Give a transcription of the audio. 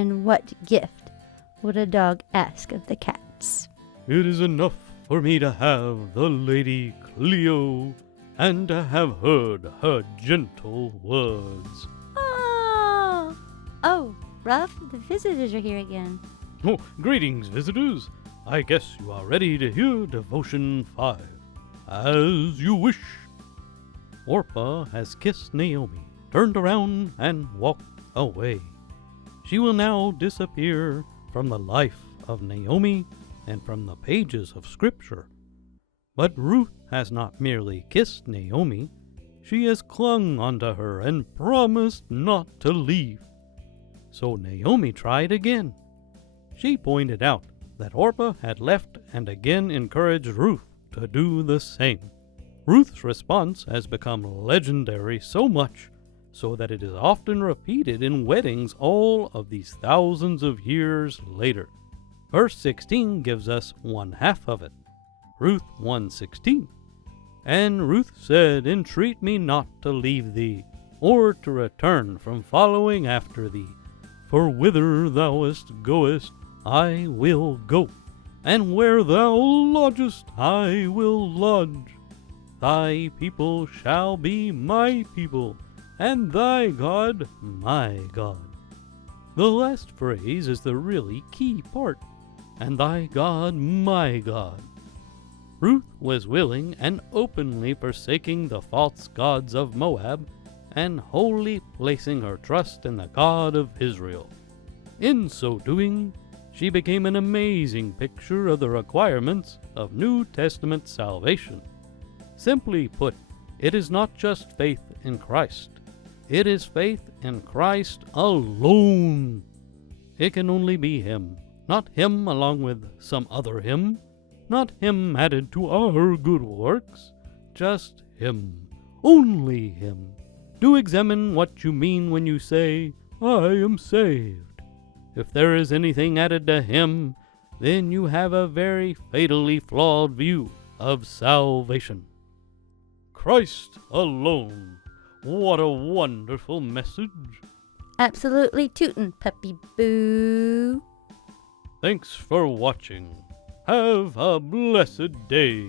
And what gift would a dog ask of the cats? It is enough for me to have the Lady Cleo, and to have heard her gentle words. Oh, Ruff, the visitors are here again. Oh, greetings, visitors. I guess you are ready to hear Devotion 5. As you wish. Orpah has kissed Naomi, turned around, and walked away. She will now disappear from the life of Naomi and from the pages of Scripture. But Ruth has not merely kissed Naomi, she has clung onto her and promised not to leave. So Naomi tried again. She pointed out that Orpah had left and again encouraged Ruth to do the same. Ruth's response has become legendary so much so that it is often repeated in weddings all of these thousands of years later. Verse 16 gives us one half of it. Ruth 1:16. And Ruth said, Entreat me not to leave thee, or to return from following after thee. For whither thou goest, I will go, and where thou lodgest, I will lodge. Thy people shall be my people, and thy God my God. The last phrase is the really key part, and thy God my God. Ruth was willing and openly forsaking the false gods of Moab and wholly placing her trust in the God of Israel. In so doing, she became an amazing picture of the requirements of New Testament salvation. Simply put, it is not just faith in Christ. It is faith in Christ alone. It can only be Him, not Him along with some other Him, not Him added to our good works, just Him, only Him. Do examine what you mean when you say, I am saved. If there is anything added to Him, then you have a very fatally flawed view of salvation. Christ alone. What a wonderful message. Absolutely tootin', puppy boo. Thanks for watching. Have a blessed day.